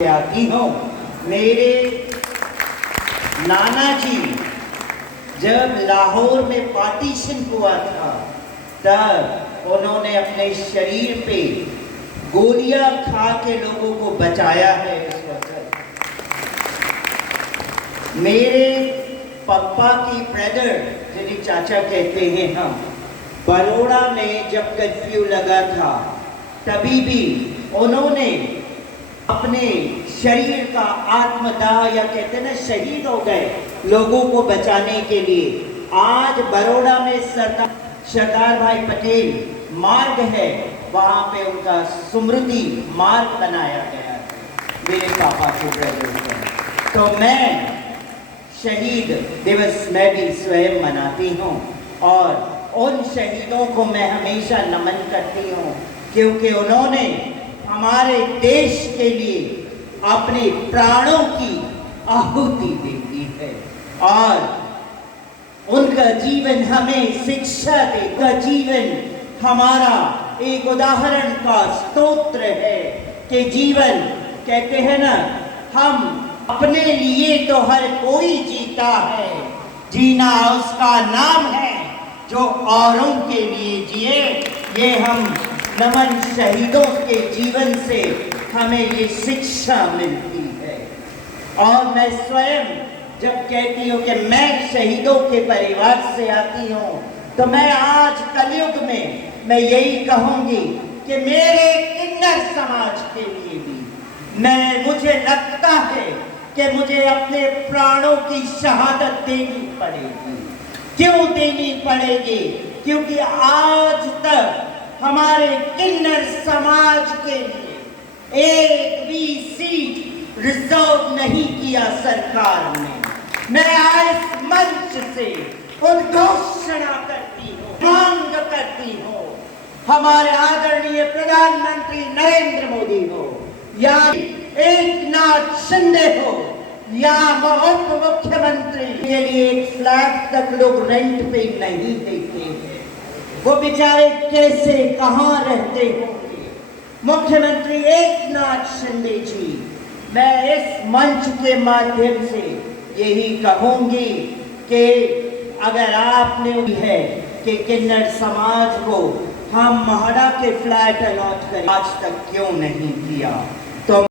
आती हूँ। मेरे नाना जी जब लाहौर में पार्टीशन हुआ था तब उन्होंने अपने शरीर पे गोलियां खा के लोगों को बचाया है। इस वक्त मेरे पापा की ब्रदर जिन्हें चाचा कहते हैं हम, बड़ौदा में जब कर्फ्यू लगा था तभी भी उन्होंने अपने शरीर का आत्मदाह या कहते हैं ना शहीद हो गए लोगों को बचाने के लिए। आज बड़ौदा में सरदार भाई पटेल मार्ग है, वहां पे उनका स्मृति मार्ग बनाया गया है मेरे पापा के ब्रदर का। तो मैं शहीद दिवस मैं भी स्वयं मनाती हूँ और उन शहीदों को मैं हमेशा नमन करती हूँ, क्योंकि उन्होंने हमारे देश के लिए अपने प्राणों की आहुति दे दी है और उनका जीवन हमें शिक्षा देता। जीवन हमारा एक उदाहरण का स्तोत्र है कि जीवन कहते हैं ना, हम अपने लिए तो हर कोई जीता है, जीना उसका नाम है जो औरों के लिए जिए। ये हम नमन शहीदों के जीवन से हमें ये शिक्षा मिलती है। और मैं स्वयं जब कहती हूँ कि मैं शहीदों के परिवार से आती हूँ, तो मैं आज कलयुग में मैं यही कहूँगी कि मेरे किन्नर समाज के लिए भी मुझे लगता है कि मुझे अपने प्राणों की शहादत देनी पड़ेगी। क्यों देनी पड़ेगी? क्योंकि आज तक हमारे किन्नर समाज के लिए एक भी सीट रिजर्व नहीं किया सरकार ने। मैं आज मंच से उद्घोषणा करती हूँ, मांग करती हूँ, हमारे आदरणीय प्रधानमंत्री नरेंद्र मोदी हो या एकनाथ शिंदे हो या उप मुख्यमंत्री के लिए एक फ्लैट तक लोग रेंट पे नहीं देते हैं। वो बेचारे कैसे कहाँ रहते होंगे? मुख्यमंत्री एकनाथ शिंदे जी, मैं इस मंच के माध्यम से यही कहूंगी कि अगर आपने है कि किन्नर समाज को हम महाड़ा के फ्लैट अलॉट करें, आज तक क्यों नहीं किया?